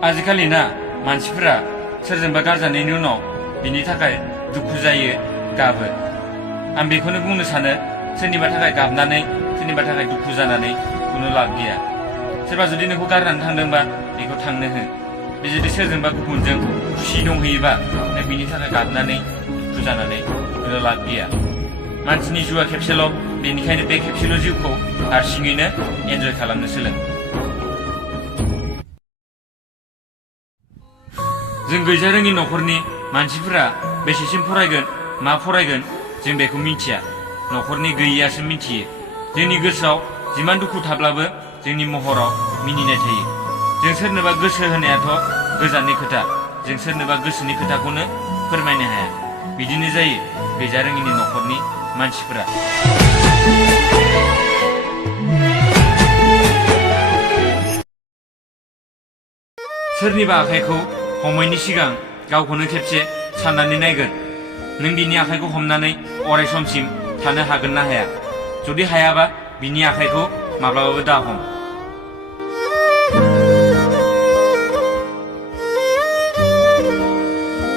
आजिखालि ना मानसिफोरा सोरजोंबा गारजानायनि उनाव बिनि थाखाय दुखु जायो, गाबो। आं बेखौनो बुंनो सानो, सोरनिबा थाखाय गाबनानै सोरनिबा थाखाय दुखु जानानै खुनु लाब गैया। सोरबा जुदि नोंखौ गारनानै थांदोंबा बेखौ थांनो हो। बे जुदि सोरजोंबा गुबुनजों खुसि दंहैयोबा नों बिनि थाखाय गाबनानै दुखु जानानै खुनु लाब गैया। मानसिनि जिउआ खेबसेल', बेनिखायनो बे खेबसेल' जिउखौ हारसिङैनो एन्जय खालामनो सोलों। जों गैजारोङि न'खरनि मानसिफोरा बेसेसिम फरायगोन, मा फरायगोन जों बेखौ मिथिया। न'खरनि गैयियासो मिथियो। जोंनि गोसोआव जिमान दुखु थाब्लाबो जोंनि महराव मिनिनाय थायो। जों सोरनोबा गोसो होनायाथ' गोजाननि खोथा, जों सोरनोबा गोसोनि खोथाखौनो फोरमायनो हाया। बिदिनो जायो गैजारोङिनि न'खरनि मानसिफोरा। सोरनिबा आखाइखौ हमैनि सिगां गावखौनो खेबसे साननानै नायगोन। नों बिनि आखाइखौ हमनानै अराय समसिम थानो हागोन ना हाया? जुदि हायाबा बिनि आखाइखौ माब्लाबाबो दाहम।